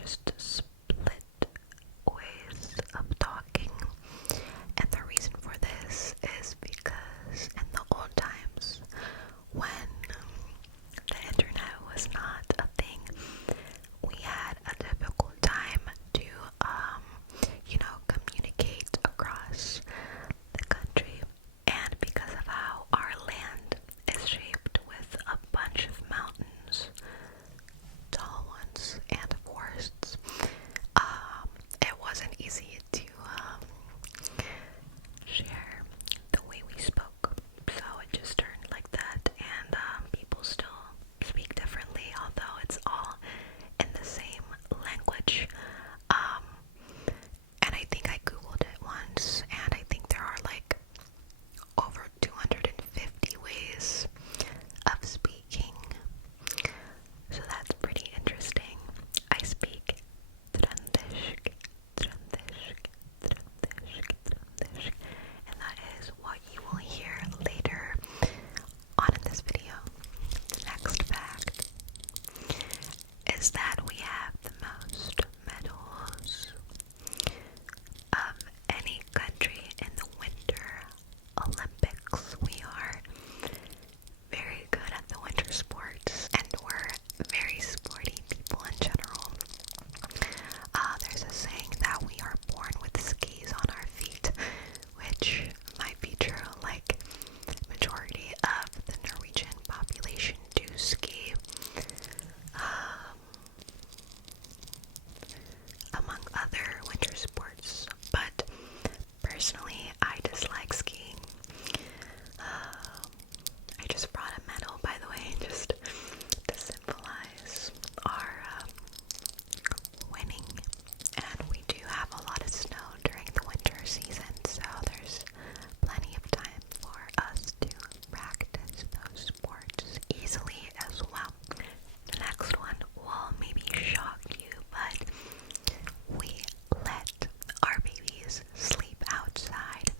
just split ways of talking. And the reason for this is because in the old times, when the internet was not a thing, we had a difficult time to, communicate across the country. And because of how our land is shaped with a bunch of mountains, tall ones, and forests, it wasn't easy to share the way we spoke. So it just turned like that, and people still speak differently, although it's all in the same language. And I think I googled it once, and I think there are like over 250 ways of speaking. So that's pretty interesting. I speak Trøndersk, and that is what you will hear later on in this video. The next fact is that we have the most medals of any country in the Winter Olympics. We are very good at the winter sports, and we're very sporty people in general. There's a saying that we are born with skis on our feet, which might be true. Like, majority of the Norwegian population do ski. Among other winter sports, but personally, I dislike skiing. I just brought a medal, by the way, just to symbolize our winning. And we do have a lot of snow during the winter season, so there's plenty of time for us to practice those sports easily as well. The next one will maybe shock you, but we let our babies sleep outside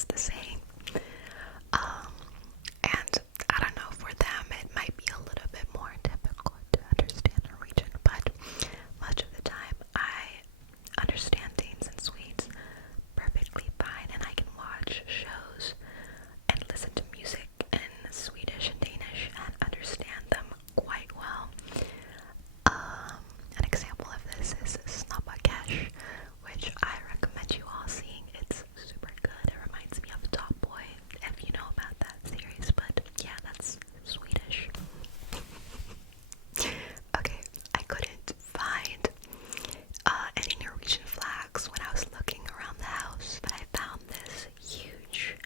it's the same. And I don't know, for them it might be a little bit more difficult to understand Norwegian, but much of the time I understand Danes and Swedes perfectly fine, and I can watch shows and listen to music in Swedish and Danish and understand them quite well. An example of this is Snabbakesh, which I recommend you all seeing. It's super good. It reminds me of Top Boy, if you know about that series, but yeah, that's Swedish. Okay, I couldn't find any Norwegian flags when I was looking around the house, but I found this huge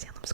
se gjennom